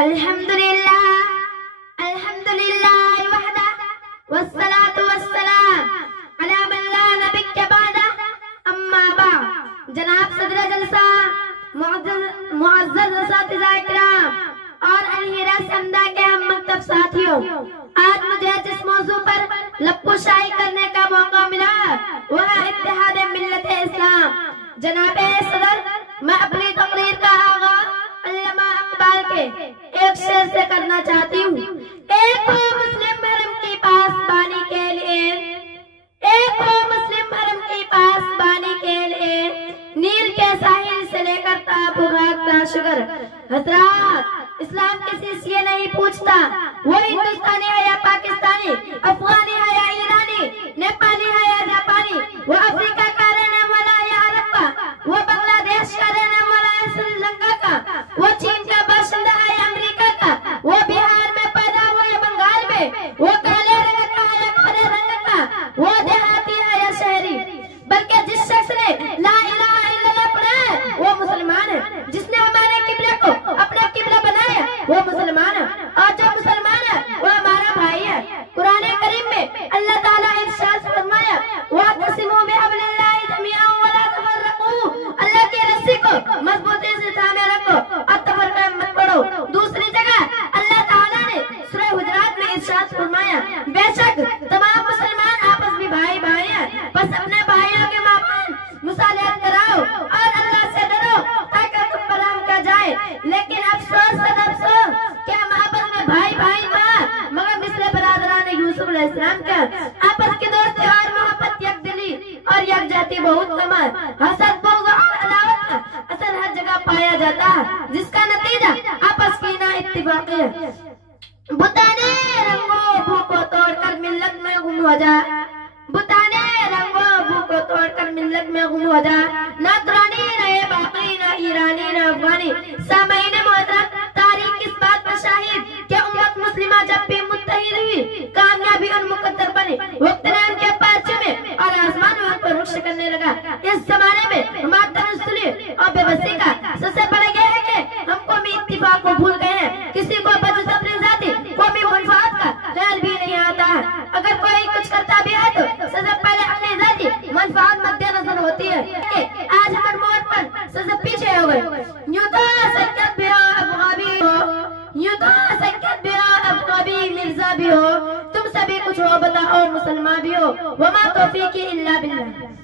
अल्हम्दुलिल्लाह अल्हम्दुलिल्लाह वहदा वस्सलातु वस्सलाम अला मन ला नबिय्य बअदा अम्मा बाद। जनाब सदर जलसा, मुअज़्ज़ज़ असातिज़ा इकराम और अलहिरा समदा के हम मकतब साथियों, आज मुझे जिस मौजू पर लप्पुशाही करने का मौका मिला वह इत्तेहाद मिल्लत इस्लाम। जनाब सदर, मैं अपनी तकरीर का आगाज अल्लामा इकबाल के एक शेर से करना चाहती हूँ। एक हो मुस्लिम हरम की पासबानी के लिए, एक हो मुस्लिम हरम की पासबानी के लिए, नील के साहिल से लेकर ताबुगात ताशगर। हजरात, इस्लाम किसी से नहीं पूछता वो हिंदुस्तानी है या पाकिस्तानी, अफगानी है या ईरानी, नेपाली है या जापानी, वो अफ्रीका का रहने वाला है या अरब का, वो बांग्लादेश का रहने वाला है श्रीलंका का, वो चीन का बाशिंदा है या अमेरिका का, वो बिहार में पैदा हुआ या बंगाल में, वो काले रंग का है या गोरे रंग का, वो देहाती है या शहरी। बल्कि जिस शख्स ने ला इलाहा इल्लल्लाह पढ़ा है वो मुसलमान है। जिसने हमारे किबले को अपना किबला बनाया वो मुसलमान है, और जो मुसलमान है वो हमारा भाई है। कुरान करीम में अल्लाह ताला इरशाद फरमाया, वातसिमू बिहब्लिल्लाहि जमीअन वला तफर्रकू, अल्लाह की रस्सी को मजबूती से थामे रखो और तफरका मत पड़ो। दूसरी जगह अल्लाह ताला ने सूरह हुजरात में इरशाद फरमाया, बेशक तमाम मुसलमान आपस में भाई भाई हैं, बस अपने भाइयों के माबैन मुसालहत कराओ और अल्लाह से डरो ताकि तुम पर रहम कर जाए। लेकिन अफसोस सदअफसोस कि हम आपस में भाई भाई था, मगर मिस्र बरादरान यूसुफ अलैहिस्सलाम का आपस की दोस्ती और मोहब्बत, यकदिली और यकजहती बहुत कम है। हसद, बुग़्ज़ और अदावत का असर हर जगह पाया जाता है, जिसका नतीजा आपस की ना इत्तिफाक़ी है। बुताने रंगों भूखों तोड़कर मिल्लत में गुम हो जा, बुताने रंगों भूखों तोड़कर मिल्लत में गुम हो जा। ना कुरानी रहे बाकी, ना ईरानी ना अफगानी। सामईन मोहतरम, तारीख किस बात पर शाहिद कि उम्मत मुस्लिमा जब भी मुत्तहिद हुई, कामयाबी और मुकद्दर बने, वक्त ने उनके पास चुमे और आसमान उन पर रुख्श करने लगा। इस जमाने में हमारे तनस्सुली और बेबसी का सबसे बड़ा यह है कि हम कौमी इत्तिफाक को भूल गए हैं। किसी को बचत अपनी जाति कौमी मुनफात का ख्याल भी नहीं आता है। अगर कोई कुछ करता भी है तो सबसे पहले अपनी जाति मुनफात मद्देनजर होती है। आज हमारे मोड़ पर सबसे पीछे हो गए। यूं तो सैयद भी हो, अफगानी हो, यूं तो सैयद भी हो, अफगानी मिर्जा भी हो, तुम सभी कुछ हो बताओ, मुसलमान भी हो। वमा तौफीकी इल्ला बिल्लाह।